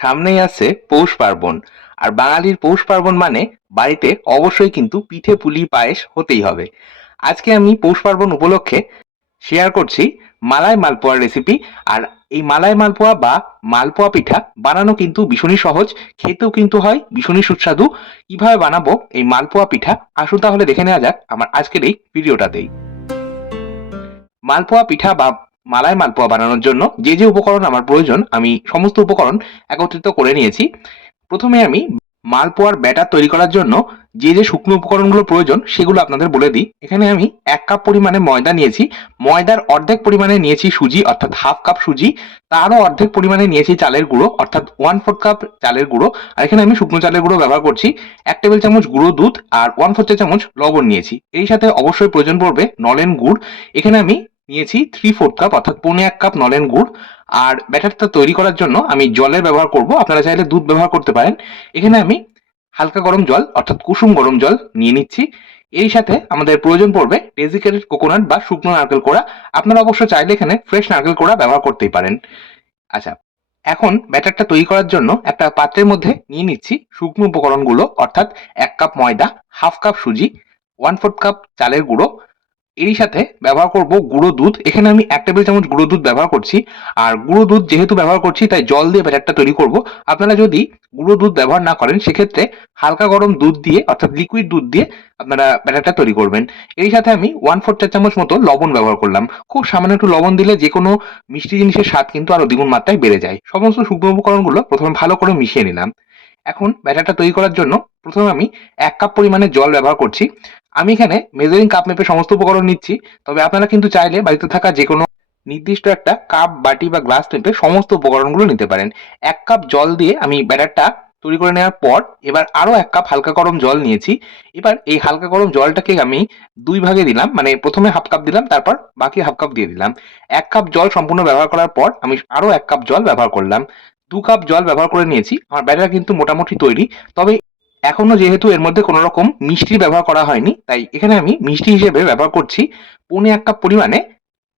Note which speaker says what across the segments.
Speaker 1: সামনেই আছে পৌষ পার্বণ। আর বাঙালির পৌষ পার্বণ মানে বাড়িতে অবশ্যই কিন্তু পিঠে পুলি পায়েস হতেই হবে। আজকে আমি পৌষ পার্বণ উপলক্ষে শেয়ার করছি মালাই মালপোয়ার রেসিপি আর এই মালাই মালপোয়া বা মালপোয়া পিঠা বানানো কিন্তু ভীষণই সহজ, খেতেও কিন্তু হয়, ভীষণই সুস্বাদু। কীভাবে বানাবো এই মালপোয়া পিঠা? আসুন তাহলে দেখে নেওয়া যাক আমার আজকের এই ভিডিওটাতেই মালপোয়া পিঠা বা মালাই মালপোয়া বানানোর জন্য যে যে উপকরণ আমার প্রয়োজন, আমি সমস্ত উপকরণ একত্রিত করে নিয়েছি। প্রথমে আমি মালপোয়ার ব্যাটার তৈরি করার জন্য যে যে শুকনো উপকরণগুলো প্রয়োজন সেগুলো আপনাদের বলে দিই। এখানে আমি এক কাপ পরিমাণে ময়দা নিয়েছি। ময়দার অর্ধেক পরিমাণে নিয়েছি সুজি, অর্থাৎ হাফ কাপ সুজি। তারও অর্ধেক পরিমাণে নিয়েছি চালের গুঁড়ো, অর্থাৎ ওয়ান ফোর্থ কাপ চালের গুঁড়ো। আর এখানে আমি শুকনো চালের গুঁড়ো ব্যবহার করছি। এক টেবিল চামচ গুঁড়ো দুধ আর ওয়ান ফোর্থ চামচ লবণ নিয়েছি। এই সাথে অবশ্যই প্রয়োজন পড়বে নলেন গুড়। এখানে আমি নিয়েছি থ্রি ফোর্থ কাপ অর্থাৎ পৌনে এক কাপ নলেন গুড়। আর ব্যাটারটা তৈরি করার জন্য আমি জলের ব্যবহার করব। আপনারা চাইলে দুধ ব্যবহার করতে পারেন। এখানে আমি হালকা গরম জল, অর্থাৎ কুসুম গরম জল নিয়ে নিচ্ছি। এই সাথে আমাদের প্রয়োজন পড়বে ডেজিকেটেড কোকোনাট বা শুকনো নারকেল কোড়া। আপনারা অবশ্য চাইলে এখানে ফ্রেশ নারকেল কোড়া ব্যবহার করতেই পারেন। আচ্ছা এখন ব্যাটারটা তৈরি করার জন্য একটা পাত্রের মধ্যে নিয়ে নিচ্ছি শুকনো উপকরণগুলো, অর্থাৎ এক কাপ ময়দা হাফ কাপ সুজি ওয়ান ফোর্থ কাপ চালের গুঁড়ো এরই সাথে ব্যবহার করব গুঁড়ো দুধ। এখানে আমি এক টেবিল চামচ গুঁড়ো দুধ ব্যবহার করছি। আর গুঁড়ো দুধ যেহেতু ব্যবহার করছি, তাই জল দিয়ে ব্যাটারটা তৈরি করব। আপনারা যদি গুঁড়ো দুধ ব্যবহার না করেন, সেক্ষেত্রে হালকা গরম দুধ দিয়ে, অর্থাৎ লিকুইড দুধ দিয়ে আপনারা ব্যাটারটা তৈরি করবেন। এর সাথে আমি ওয়ান ফোর চা চামচ মতো লবণ ব্যবহার করলাম। খুব সামান্য একটু লবণ দিলে যে কোনো মিষ্টি জিনিসের স্বাদ কিন্তু আরও দ্বিগুণ মাত্রায় বেড়ে যায়। সমস্ত শুকনো উপকরণগুলো প্রথমে ভালো করে মিশিয়ে নিলাম। এখন ব্যাটারটা তৈরি করার জন্য প্রথমে আমি এক কাপ পরিমাণে জল ব্যবহার করছি। আমি এখানে মেজারিং কাপ মেপে সমস্ত উপকরণ নিচ্ছি, তবে আপনারা কিন্তু চাইলে বাড়িতে থাকা যে কোনো নির্দিষ্ট একটা কাপ বাটি বা গ্লাস মেপে সমস্ত উপকরণগুলো নিতে পারেন। এক কাপ জল দিয়ে আমি ব্যাটারটা তৈরি করে নেওয়ার পর এবার আরও এক কাপ হালকা গরম জল নিয়েছি। এবার এই হালকা গরম জলটাকে আমি দুই ভাগে দিলাম মানে প্রথমে হাফ কাপ দিলাম, তারপর বাকি হাফ কাপ দিয়ে দিলাম। এক কাপ জল সম্পূর্ণ ব্যবহার করার পর আমি আরও এক কাপ জল ব্যবহার করলাম। দু কাপ জল ব্যবহার করে নিয়েছি, আমার ব্যাটার কিন্তু মোটামুটি তৈরি, তবে এখনও যেহেতু এর মধ্যে কোনো রকম মিষ্টির ব্যবহার করা হয়নি, তাই এখানে আমি মিষ্টি হিসেবে ব্যবহার করছি পৌনে এক কাপ পরিমাণে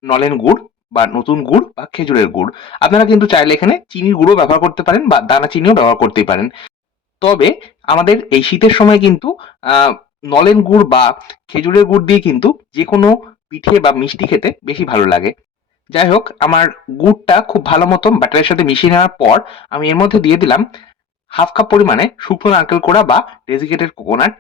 Speaker 1: নলেন গুড় বা নতুন গুড় বা খেজুরের গুড়। আপনারা কিন্তু চাইলে এখানে চিনির গুঁড়ো ব্যবহার করতে পারেন বা দানা চিনিও ব্যবহার করতে পারেন। তবে আমাদের এই শীতের সময় কিন্তু নলেন গুড় বা খেজুরের গুড় দিয়ে কিন্তু যে কোনো পিঠে বা মিষ্টি খেতে বেশি ভালো লাগে। যাই হোক, আমার গুড়টা খুব ভালো মতো ব্যাটারের সাথে মিশিয়ে নেওয়ার পর আমি এর মধ্যে দিয়ে দিলাম হাফ কাপ পরিমাণে শুকনো নারকেল কোড়া বা ডেজিকেটেড কোকোনাট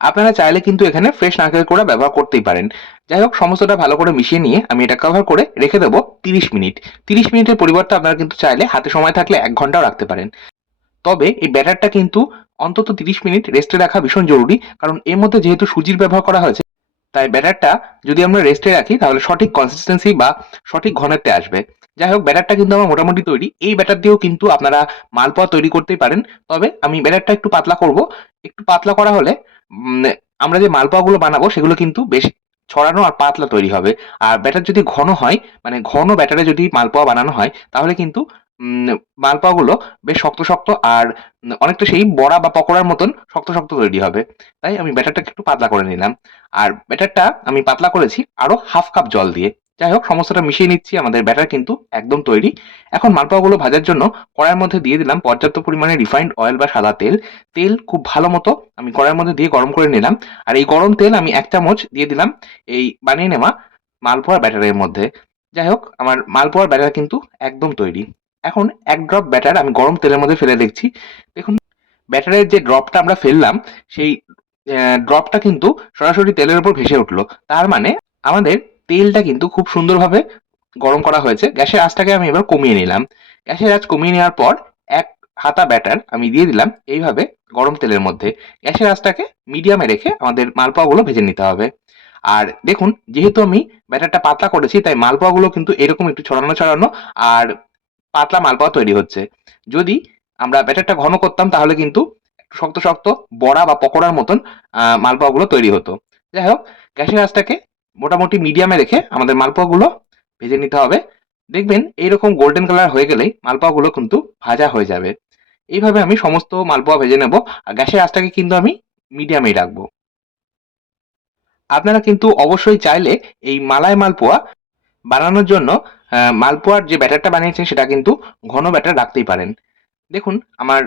Speaker 1: আপনারা চাইলে কিন্তু এখানে ফ্রেশ নারকেল কোড়া ব্যবহার করতেই পারেন। যাই হোক, সমস্তটা ভালো করে মিশিয়ে নিয়ে আমি এটা কভার করে রেখে দেবো তিরিশ মিনিট। তিরিশ মিনিটের পরিবর্তে আপনারা কিন্তু চাইলে হাতে সময় থাকলে এক ঘন্টাও রাখতে পারেন। তবে এই ব্যাটারটা কিন্তু অন্তত তিরিশ মিনিট রেস্টে রাখা ভীষণ জরুরি, কারণ এর মধ্যে যেহেতু সুজির ব্যবহার করা হয়েছে, তাই ব্যাটারটা যদি আমরা রেস্টে রাখি, তাহলে সঠিক কনসিস্টেন্সি বা সঠিক ঘনত্বে আসবে। যাই হোক ব্যাটারটা কিন্তু আমার মোটামুটি তৈরি। এই ব্যাটার দিয়েও কিন্তু আপনারা মালপোয়া তৈরি করতেই পারেন। তবে আমি ব্যাটারটা একটু পাতলা করব। একটু পাতলা করা হলে আমরা যে মালপোয়াগুলো বানাবো, সেগুলো কিন্তু বেশ ছড়ানো আর পাতলা তৈরি হবে। আর ব্যাটার যদি ঘন হয় মানে ঘন ব্যাটারে যদি মালপোয়া বানানো হয়, তাহলে কিন্তু মালপোয়াগুলো বেশ শক্ত শক্ত আর অনেকটা সেই বড়া বা পকোড়ার মতন শক্ত শক্ত তৈরি হবে। তাই আমি ব্যাটারটাকে একটু পাতলা করে নিলাম। আর ব্যাটারটা আমি পাতলা করেছি আরও হাফ কাপ জল দিয়ে। যাই হোক, সমস্তটা মিশিয়ে নিচ্ছি, আমাদের ব্যাটার কিন্তু একদম তৈরি। এখন মালপোয়াগুলো ভাজার জন্য কড়াইয়ের মধ্যে দিয়ে দিলাম পর্যাপ্ত পরিমাণে রিফাইন্ড অয়েল বা সাদা তেল। তেল খুব ভালো মতো আমি কড়াইয়ের মধ্যে দিয়ে গরম করে নিলাম। আর এই গরম তেল আমি এক চামচ দিয়ে দিলাম এই বানিয়ে নেওয়া মালপোয়ার ব্যাটারের মধ্যে। যাই হোক, আমার মালপোয়ার ব্যাটার কিন্তু একদম তৈরি। এখন এক ড্রপ ব্যাটার আমি গরম তেলের মধ্যে ফেলে দেখছি। দেখুন, ব্যাটারের যে ড্রপটা আমরা ফেললাম, সেই ড্রপটা কিন্তু সরাসরি তেলের উপর ভেসে উঠল। তার মানে আমাদের তেলটা কিন্তু খুব সুন্দরভাবে গরম করা হয়েছে। গ্যাসের আঁচটাকে আমি এবার কমিয়ে নিলাম। গ্যাসের আঁচ কমিয়ে নেওয়ার পর এক হাতা ব্যাটার আমি দিয়ে দিলাম এইভাবে গরম তেলের মধ্যে। গ্যাসের আঁচটাকে মিডিয়ামে রেখে আমাদের মালপোয়াগুলো ভেজে নিতে হবে। আর দেখুন, যেহেতু আমি ব্যাটারটা পাতলা করেছি, তাই মালপোয়াগুলো কিন্তু এরকম একটু ছড়ানো ছড়ানো আর পাতলা মালপোয়া তৈরি হচ্ছে। যদি আমরা ব্যাটারটা ঘন করতাম, তাহলে কিন্তু শক্ত শক্ত বড়া বা পকোড়ার মতন মালপোয়াগুলো তৈরি হতো। যাই হোক, গ্যাসের আঁচটাকে মোটামুটি মিডিয়ামে রেখে আমাদের মালপোয়াগুলো ভেজে নিতে হবে। দেখবেন এইরকম গোল্ডেন কালার হয়ে গেলেই মালপোয়াগুলো কিন্তু ভাজা হয়ে যাবে। এইভাবে আমি সমস্ত মালপোয়া ভেজে নেব আর গ্যাসের আঁচটাকে কিন্তু আমি মিডিয়ামেই রাখব। আপনারা কিন্তু অবশ্যই চাইলে এই মালাই মালপোয়া বানানোর জন্য মালপোয়ার যে ব্যাটারটা বানিয়েছেন সেটা কিন্তু ঘন ব্যাটার রাখতেই পারেন। দেখুন, আমার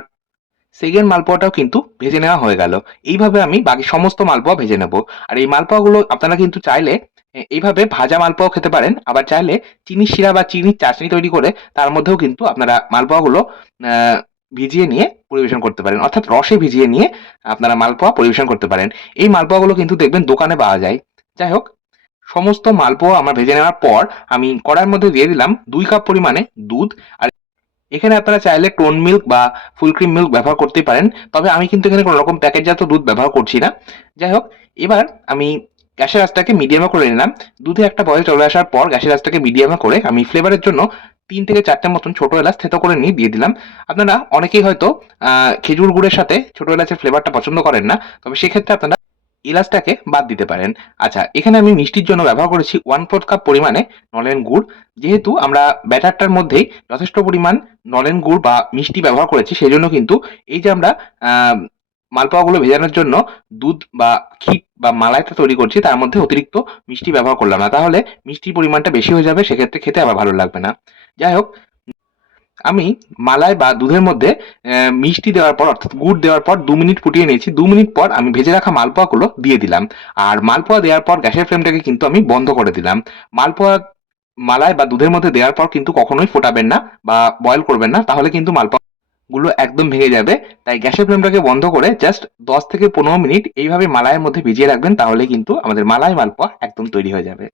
Speaker 1: সেকেন্ড মালপোয়াটাও কিন্তু ভেজে নেওয়া হয়ে গেল। এইভাবে আমি বাকি সমস্ত মালপোয়া ভেজে নেব। আর এই মালপোয়াগুলো আপনারা কিন্তু চাইলে এইভাবে ভাজা মালপোয়াও খেতে পারেন। আবার চাইলে চিনির শিরা বা চিনির চাশনি তৈরি করে তার মধ্যেও কিন্তু আপনারা মালপোয়াগুলো ভিজিয়ে নিয়ে পরিবেশন করতে পারেন। অর্থাৎ রসে ভিজিয়ে নিয়ে আপনারা মালপোয়া পরিবেশন করতে পারেন। এই মালপোয়াগুলো কিন্তু দেখবেন দোকানে পাওয়া যায়। যাই হোক, সমস্ত মালপোয়া আমার ভেজে নেওয়ার পর আমি কড়াইয়ের মধ্যে দিয়ে দিলাম দুই কাপ পরিমাণে দুধ। আর এখানে আপনারা চাইলে টোন মিল্ক বা ফুল ক্রিম মিল্ক ব্যবহার করতেই পারেন, তবে আমি কিন্তু এখানে কোনো রকম প্যাকেটজাত দুধ ব্যবহার করছি না। যাই হোক এবার আমি গ্যাসের আঁচটাকে মিডিয়ামে করে নিলাম। দুধে একটা বয়েল চলে আসার পর গ্যাসের আঁচটাকে মিডিয়ামে করে আমি ফ্লেভারের জন্য তিন থেকে চারটে মতন ছোট এলাচ থেতো করে নিয়ে দিয়ে দিলাম। আপনারা অনেকেই হয়তো খেজুর গুড়ের সাথে ছোট এলাচের ফ্লেভারটা পছন্দ করেন না, তবে সেক্ষেত্রে আপনারা এলাচটাকে বাদ দিতে পারেন। আচ্ছা এখানে আমি মিষ্টির জন্য ব্যবহার করেছি ওয়ান ফোর্থ কাপ পরিমাণে নলেন গুড়। যেহেতু আমরা ব্যাটারটার মধ্যেই যথেষ্ট পরিমাণ নলেন গুড় বা মিষ্টি ব্যবহার করেছি সেই জন্য কিন্তু এই যে আমরা মালপোয়াগুলো ভেজানোর জন্য দুধ বা ক্ষীর বা মালাইটা তৈরি করছি, তার মধ্যে অতিরিক্ত মিষ্টি ব্যবহার করলাম না। তাহলে মিষ্টির পরিমাণটা বেশি হয়ে যাবে, সেক্ষেত্রে খেতে আবার ভালো লাগবে না। যাই হোক আমি মালাই বা দুধের মধ্যে মিষ্টি দেওয়ার পর, অর্থাৎ গুড় দেওয়ার পর দু মিনিট ফুটিয়ে নিয়েছি। দু মিনিট পর আমি ভেজে রাখা মালপোয়াগুলো দিয়ে দিলাম। আর মালপোয়া দেওয়ার পর গ্যাসের ফ্লেমটাকে কিন্তু আমি বন্ধ করে দিলাম। মালপোয়া মালাই বা দুধের মধ্যে দেওয়ার পর কিন্তু কখনোই ফোটাবেন না বা বয়েল করবেন না, তাহলে কিন্তু মালপোয়া গুলো একদম ভেঙে যাবে। তাই গ্যাসের ফ্লেমটাকে বন্ধ করে জাস্ট দশ থেকে পনেরো মিনিট এইভাবে মালাইয়ের মধ্যে ভিজিয়ে রাখবেন তাহলে কিন্তু আমাদের মালাই মালপোয়া একদম তৈরি হয়ে যাবে।